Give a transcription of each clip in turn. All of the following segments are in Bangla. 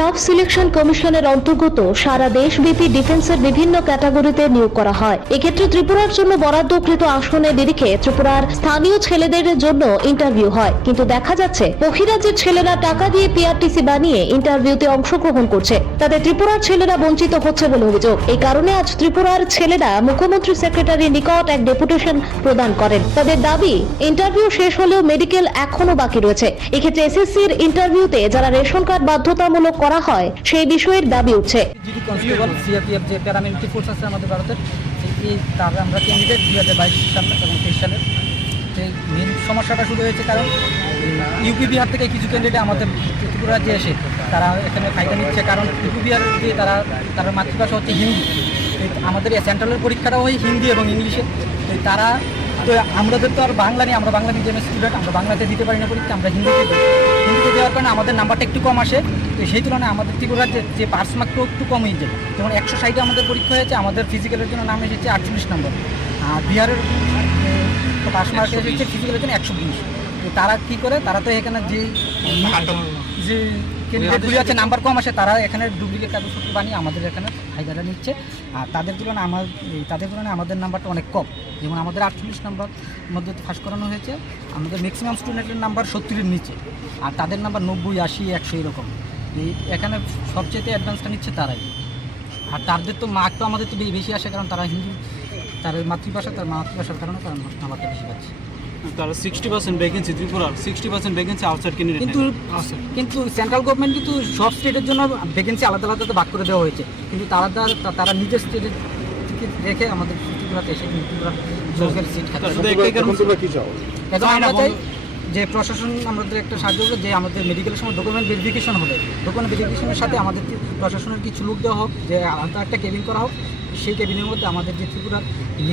স্টাফ সিলেকশন কমিশনের অন্তর্গত সারা দেশব্যাপী ডিফেন্সের বিভিন্ন ক্যাটাগরিতে নিয়োগ করা হয়। এক্ষেত্রে ত্রিপুরার জন্য বরাদ্দকৃত আসনের নিরিখে ত্রিপুরার স্থানীয় ছেলেদের জন্য ইন্টারভিউ হয়, কিন্তু দেখা যাচ্ছে বহিরাজ্যের ছেলেরা টাকা দিয়ে পিআরটিসি বানিয়ে ইন্টারভিউতে অংশগ্রহণ করছে। তাতে ত্রিপুরার ছেলেরা বঞ্চিত হচ্ছে বলে অভিযোগ। এই কারণে আজ ত্রিপুরার ছেলেরা মুখ্যমন্ত্রী সেক্রেটারির নিকট এক ডেপুটেশন প্রদান করেন। তাদের দাবি, ইন্টারভিউ শেষ হলেও মেডিকেল এখনো বাকি রয়েছে। এক্ষেত্রে এসএসসির ইন্টারভিউতে যারা রেশন কার্ড বাধ্যতামূলক করা হয় সেই বিষয়ের দাবি উঠছে। জিডি কনস্টেবল, সিআরপিএফ যে প্যারামিলিটারি ফোর্স আছে আমাদের ভারতের, তার আমরা ক্যান্ডিডেট 2022 সাল এবং 23 সালের। যে মেন সমস্যাটা শুরু হয়েছে কারণ ইউপি বিহার থেকে কিছু ক্যান্ডিডেট আমাদের ত্রিপুরা রাজ্যে এসে তারা এখানে ফায়দা নিচ্ছে। কারণ ইউপি বিহার যে তারা মাতৃভাষা হচ্ছে হিন্দি, আমাদের সেন্ট্রালের পরীক্ষাটাও হয় হিন্দি এবং ইংলিশে। তারা তো আমাদের তো আর বাংলা নেই, আমরা বাংলা মিডিয়ামের স্টুডেন্ট, আমরা বাংলাতে দিতে পারি না পরীক্ষা, আমরা হিন্দিতে দেওয়ার কারণে আমাদের নাম্বারটা একটু কম আসে। তো সেই তুলনায় আমাদের ত্রিপুরার যে পাস মার্কটাও একটু কম হয়ে যায়। যেমন 160 আমাদের পরীক্ষা হয়েছে, আমাদের ফিজিক্যালের জন্য নাম এসেছে 48 নম্বর, আর বিহারের পাস মার্ক এসেছে ফিজিক্যালের জন্য 120। তো তারা কী করে, তারা তো এখানে যে ক্যান্ডিডেটগুলি আছে নাম্বার কম আসে, তারা এখানে ডুপ্লিকেট কাগজপত্র বানিয়ে আমাদের এখানে ফায়দাটা নিচ্ছে। আর তাদের তুলনায় আমাদের নাম্বারটা অনেক কম। যেমন আমাদের 48 নম্বর মধ্যে পাস করানো হয়েছে, আমাদের ম্যাক্সিমাম স্টুডেন্টের নাম্বার 70-এর নিচে, আর তাদের নাম্বার 90, 80, 100 এরকম। এখানে সবচেয়ে অ্যাডভান্সটা নিচ্ছে তারাই। আর তাদের তো মার্ক তো আমাদের তো বেশি আসে, কারণ তারা হিন্দি, তার মাতৃভাষার কারণে তারা নাম্বারটা বেশি পাচ্ছে। তারা 60% ভ্যাকেন্সি, ত্রিপুরার 60% ভ্যাকেন্সি আউটসাইড ক্যান্ডিডেট। কিন্তু সেন্ট্রাল গভর্নমেন্ট কিন্তু সব স্টেটের জন্য ভ্যাকেন্সি আলাদা আলাদা ভাগ করে দেওয়া হয়েছে, কিন্তু তারা নিজের স্টেটের থেকে রেখে আমাদের ত্রিপুরাতে এসে ত্রিপুরার যোগ্যের সিট খাচ্ছে। এখন আমরা চাই যে প্রশাসন আমাদের একটা সাহায্য করবে, যে আমাদের মেডিকেলের সময় ডকুমেন্ট ভেরিফিকেশন হবে, ডকুমেন্ট ভেরিফিকেশনের সাথে আমাদের প্রশাসনের কিছু লোক দেওয়া হোক, যে আলাদা একটা কেবিন করা হোক। সেই কেবিনের মধ্যে আমাদের যে ত্রিপুরার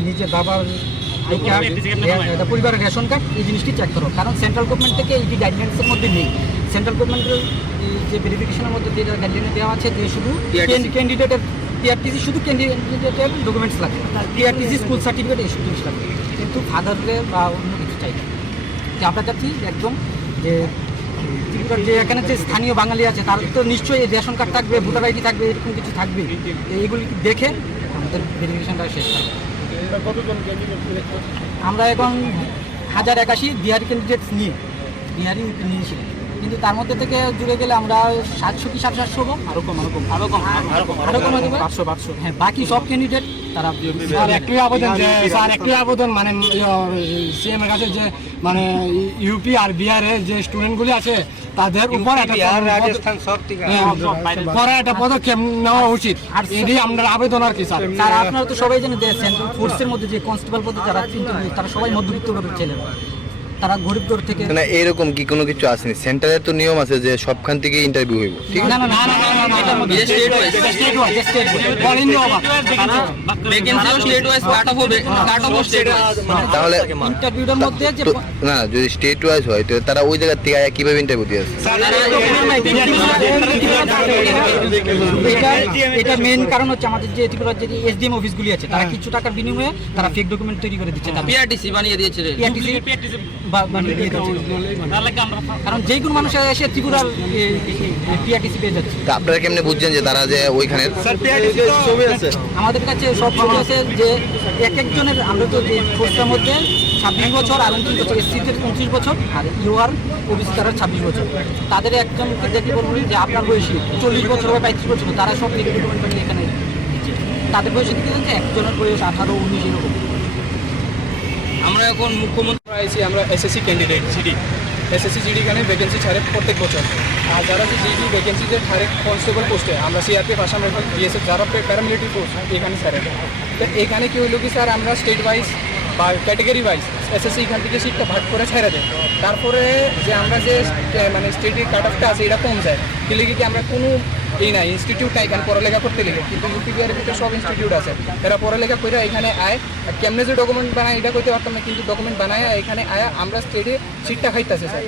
নিজের বাবার আই কার্ড, পরিবারের রেশন কার্ড, এই জিনিসটি চেক করো। কারণ সেন্ট্রাল গভর্নমেন্ট থেকে এই গাইডলাইন্সের মধ্যে নেই। সেন্ট্রাল গভর্নমেন্টের যে ভেরিফিকেশনের মধ্যে যে গাইডলাইনে দেওয়া আছে, যে শুধু ক্যান্ডিডেটের পিআরটিসি, শুধু ক্যান্ডিডেটের ডকুমেন্টস লাগে, পিআরটিসি স্কুল সার্টিফিকেট, এইসব জিনিস লাগে, কিন্তু ফাদারের বা অন্য কিছু চাই না। যে আমরা চাচ্ছি একদম যে ত্রিপুরার যে এখানে যে স্থানীয় বাঙালি আছে, তার তো নিশ্চয়ই রেশন কার্ড থাকবে, ভোটার আইডি থাকবে, এরকম কিছু থাকবে। এইগুলি দেখে আমাদের ভেরিফিকেশনটা শেষ থাকবে। আমরা এখন 1081 বিহারি ক্যান্ডিডেটস নিয়েছিলাম, কিন্তু তার মধ্যে থেকে জুড়ে গেলে আমরা 700 কি 750 হবো, আরো কম হবে 500। হ্যাঁ, বাকি সব ক্যান্ডিডেট তারা একটি আবেদন মানে সিএম এর কাছে, যে মানে ইউপি আর বিহারের যে স্টুডেন্টগুলি আছে তাদের উপর একটা পদক্ষেপ নেওয়া উচিত। আর এটি আমরা আবেদন আর কি স্যার। আপনারা তো সবাই জানেন যে সেন্ট্রাল ফোর্সের মধ্যে যে কনস্টেবল পদে যারা তারা সবাই মধ্যবিত্ত ঘরের ছেলেরা, তারা গরিব ঘর থেকে। না, এরকম কি কোনো কিছু আসেনি? সেন্টারের তো নিয়ম আছে যে সবখান থেকে ইন্টারভিউ হইব, ঠিক আছে? তাহলে ইন্টারভিউর মধ্যে যে না, যদি স্টেট ওয়াইজ হয় তো তারা ওই জায়গা থেকে কিভাবে ইন্টারভিউ দিয়ে আসে? এটা মেইন কারণ হচ্ছে আমাদের যে ত্রিপুরার যে এসডিএম অফিসগুলি আছে, তারা কিছু টাকার বিনিময়ে তারা ফেক ডকুমেন্ট তৈরি করে দিচ্ছে, পিআরটিসি বানিয়ে দিয়েছে। কারণ যে কোনো মানুষ এসে ত্রিপুরার পিআরটিসি পেয়ে যাচ্ছে। আপনারা কেমনে বুঝছেন যে তারা যে ওইখানে? আমাদের কাছে সব ছবি আছে যে একজনের, আমরা তো যে ফোর্সটার মধ্যে 26 বছর আর 29 বছর, এসসিদের 29 বছর, আর ইউআর ওবিসি তারা 26 বছর। তাদের একজনকে দেখে বলবেন যে আপনার বয়সী 40 বছর বা 35 বছর, তারা সব ডকুমেন্ট বানিয়ে এখানে দিচ্ছে। তাদের বয়সে দিকে যাচ্ছে একজনের বয়স 18, 19 এরকম। আমরা এখন মুখ্যমন্ত্রী আইসি, আমরা SSC candidate GD, SSC GD এখানে ভ্যাকেন্সি ছাড়ে প্রত্যেক বছর। আর যারা যে জিডি ভ্যাকেন্সিতে ছাড়ে কনস্টেবল পোস্টে, আমরা সিআরপিএফ, আসাম রাইফেল, বিএসএফ, যারা প্যারামিলিটারি পোস্ট এখানে ছাড়ে। তো এখানে কি হইলো কি স্যার, আমরা স্টেট ওয়াইজ বা ক্যাটেগরি ওয়াইজ এসএসসি এখান থেকে সিটটা ভাগ করে ছেড়ে দেয়। তারপরে যে আমরা যে মানে স্টেটের কাট অফটা আছে এটা কম যায়, কিন্তু কি আমরা কোনো এই না ইনস্টিটিউট নাই এখানে পড়ালেখা করতে লেগে, কিন্তু ইউপি বিহারের ভিতরে সব ইনস্টিটিউট আছে, এরা পড়ালেখা করে এখানে আয়। কেমনে যে ডকুমেন্ট বানায় এটা করতে পারতাম না, কিন্তু ডকুমেন্ট বানায় এখানে আয়া আমরা স্টেটে সিটটা খাইতেছে স্যার,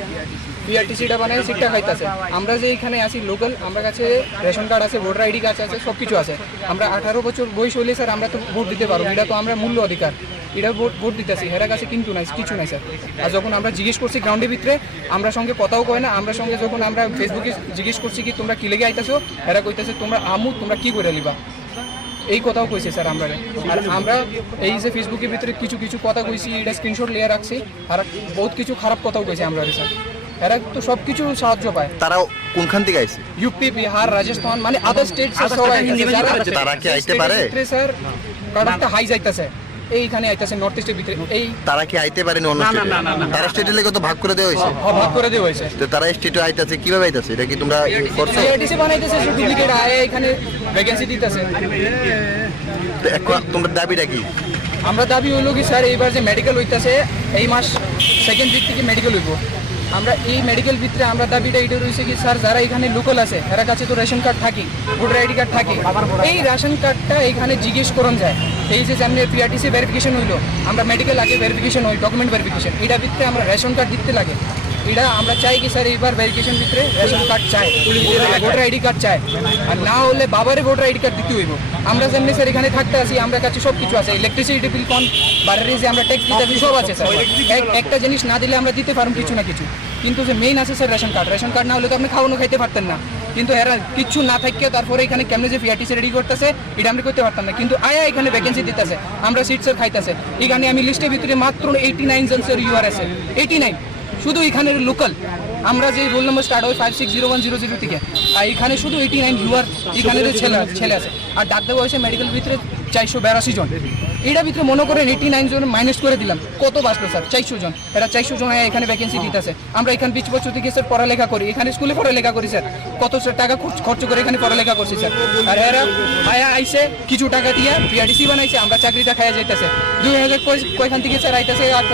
পিআরটিসিটা বানায় সিটটা খাইতেছে। আমরা যে এখানে আসি লোকাল, আমরা কাছে রেশন কার্ড আছে, ভোটার আইডি কার্ড আছে, সব কিছু আছে। আমরা 18 বছর বয়স হইলে স্যার আমরা তো ভোট দিতে পারবো, এটা তো আমরা মূল্য অধিকার, এটা ভোট দিতেছি, হেরা কাছে কিন্তু নাই, কিছু নাই স্যার। আর যখন আমরা জিজ্ঞেস করছি গ্রাউন্ডের ভিতরে, আমরা সঙ্গে কথাও কয় না, আমরা সঙ্গে যখন আমরা ফেসবুকে জিজ্ঞেস করছি করছি কি তোমরা কি লেগে আইতাছো, এরা কইতাছে তোমরা আমু তোমরা কি করে লিবা, এই কথাও কইছে স্যার আমরা। আর আমরা এই যে ফেসবুকের ভিতরে কিছু কিছু কথা কইছি, এটা স্ক্রিনশট লিয়ে রাখছি, আর বহুত কিছু খারাপ কথাও কইছে আমরা স্যার। এরা তো সব কিছু সাহায্য পায়। তারা কোনখান থেকে আইছে? ইউপি, বিহার, রাজস্থান, মানে আদার স্টেট সবাই আইতাছে। তারা কি আইতে পারে? স্যার কারণটা হাই যাইতাছে এইখানে আইতাছে নর্থ ইস্টের ভিতরে। এই তারা কি আইতে পারেনি অন্য স্টেটে? তারা স্টেটের লেগে তো ভাগ করে দেওয়া হয়েছে। ভাগ করে দেওয়া হয়েছে। তো তারা স্টেটে আইতাছে কিভাবে আইতাছে? এটা কি তোমরা করছো? সিআরটিসি বানাইতেছে, ডুপ্লিকেট আয় এখানে ভ্যাকেন্সি দিতেছে। তো এখন তোমরা দাবিটা কি? আমরা দাবি হইলো কি স্যার, এইবার যে মেডিকেল হইতাছে এই মাস সেকেন্ড উইক থেকে মেডিকেল হইব। আমরা এই মেডিকেল ভিতরে আমরা দাবিটা এটা রয়েছে কি স্যার, যারা এখানে লোকাল আছে এরা কাছে তো রেশন কার্ড থাকে, ভোটার আইডি কার্ড থাকে, এই রেশন কার্ডটা এখানে জিজ্ঞেস করন যায়। এই যে যেমনি পিআরটিসি ভেরিফিকেশন হইলো, আমরা মেডিকেল আগে ভেরিফিকেশন হই, ডকুমেন্ট ভেরিফিকেশন, এটা ভিতরে আমরা রেশন কার্ড দিতে লাগে। এটা আমরা চাই কি স্যার এইবার ভেরিফিকেশন ভিতরে রেশন কার্ড চাই, ভোটার আইডি কার্ড চাই, আর না হলে বাবারে ভোটার আইডি কার্ড দিতে হইব। আমরা যেমনি স্যার এখানে থাকতে আসি, আমরা কাছে সব কিছু আছে, ইলেকট্রিসিটি বিল কোন বাড়ির যে আমরা ট্যাক্স দিতে সব আছে স্যার। একটা জিনিস না দিলে আমরা দিতে পারবো কিছু না কিছু, কিন্তু যে মেইন আছে sir ration card. Ration card না হলে তো আপনি খাওয়ানো খাইতে পারতেন না, কিন্তু এরা কিচ্ছু না থাকে তারপরে এখানে কেমনে যে পিআরটিসি রেডি করতেছে এটা আমরা করতে পারতাম না, কিন্তু আয়া এখানে ভ্যাকেন্সি দিতেছে, আমরা সিট স্যার খাইতেছে। এখানে আমি লিস্টের ভিতরে মাত্র 89 জন স্যার ইউআর আছে, 89 শুধু এখানের লোকাল। আমরা যে রোল নম্বর স্টার্ট হয় 560100 থেকে, আর এখানে শুধু 89 ইউআর এখানে ছেলে আছে, আর ডাক দেওয়া হয়েছে মেডিকেল ভিতরে 482 জন। এটার ভিতরে মনে করেন 89 জন মাইনাস করে দিলাম, কত বাঁচলো স্যার? 400 জন। এরা 400 জন এখানে ভ্যাকেন্সি দিতেছে। আমরা এখানে 20 বছর থেকে স্যার পড়ালেখা করি, এখানে স্কুলে পড়ালেখা করি স্যার, কত টাকা খরচ করে এখানে পড়ালেখা করছি স্যার। আর এরা আইসে কিছু টাকা দিয়ে পিআরটিসি বানাইছে, আমরা চাকরিটা খাইয়া যাইতেছে। 2000 কয়খান থেকে স্যার আইতেছে, আর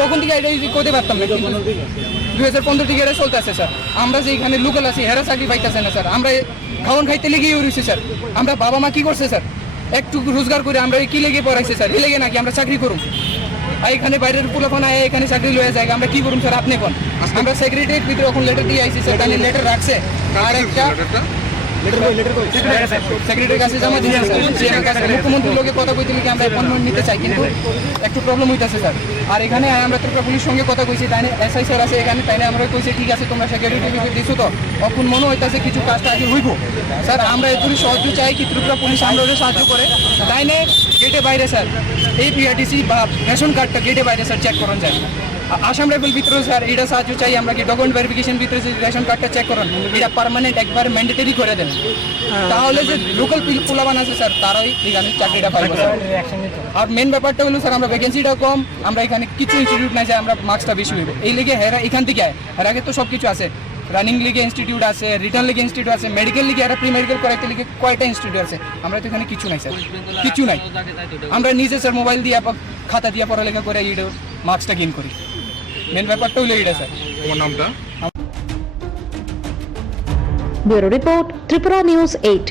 কখন থেকে এটা করতে পারতাম না, 2015 থেকে এটা চলতেছে স্যার। আমরা যে এখানে লোকাল আছি এরা চাকরি পাইতেছে না স্যার, আমরা খাওয়ান খাইতে লেগেই রয়েছি স্যার। আমরা বাবা মা কি করছে স্যার, একটু রোজগার করে আমরা কি লেগে পড়াইছে স্যার, এই লেগে নাকি আমরা চাকরি করুন? আর এখানে বাইরের পোলাফোন আয় এখানে চাকরি লয়ে যায়, আমরা কি করুন স্যার? আপনি কোন? আমরা সেক্রেটারিয়েট ভিতরে এখন লেটার দিয়ে আইসি স্যার, তাহলে লেটার রাখছে, আর একটা সেক্রেটারির কাছে জমা দিয়েছে স্যার। মুখ্যমন্ত্রীর লোকে কথা কইতে লিখে আমরা অ্যাপয়েন্টমেন্ট নিতে চাই, কিন্তু একটু প্রবলেম হইতেছে স্যার। আর এখানে আমরা ত্রিপুরা পুলিশ সঙ্গে কথা কইছি, তাই এসআই স্যার আছে এখানে, তাই আমরা কইছি ঠিক আছে তোমরা সেক্রেটারি দিছো তো, এখন মনে হইতেছে কিছু কাজটা আগে হইব স্যার। আমরা এর সাহায্য চাই কি ত্রিপুরা পুলিশ আমরা সাহায্য করে, তাই না গেটে বাইরে স্যার এই পিআরটিসি বা রেশন কার্ডটা গেটে বাইরে স্যার চেক করান যায়। আসাম রাইফেল ভিতরে স্যার এটা সাহায্য চাই আমরা কি ডকুমেন্ট ভেরিফিকেশন ভিতরে যে রেশন কার্ডটা চেক করান, এটা পার্মানেন্ট একবার ম্যান্ডেটরি করে দেন, তাহলে যে লোকাল পোলাবান আছে স্যার তারাই এখানে চাকরিটা পাইব স্যার। আর মেন ব্যাপারটা হলো স্যার আমরা ভ্যাকেন্সিটা কম, আমরা এখানে কিছু ইনস্টিটিউট নাই যে আমরা মার্কসটা বেশি হইব, এই লেগে হেরা এখান থেকে আয়। এর আগে তো সব কিছু আছে, রানিং লিগে ইনস্টিটিউট আছে, রিটার্ন লিগে ইনস্টিটিউট আছে, মেডিকেল লিগে এরা প্রি মেডিকেল করাইতে লিগে কয়টা ইনস্টিটিউট আছে, আমরা তো এখানে কিছু নাই স্যার, কিছু নাই। আমরা নিজে স্যার মোবাইল দিয়ে খাতা দিয়ে পড়ালেখা করে এই মার্কসটা গেইন করি, মেন ব্যাপারটা হলো এটা স্যার। তোমার নামটা? Bureau report, Tripura news 8।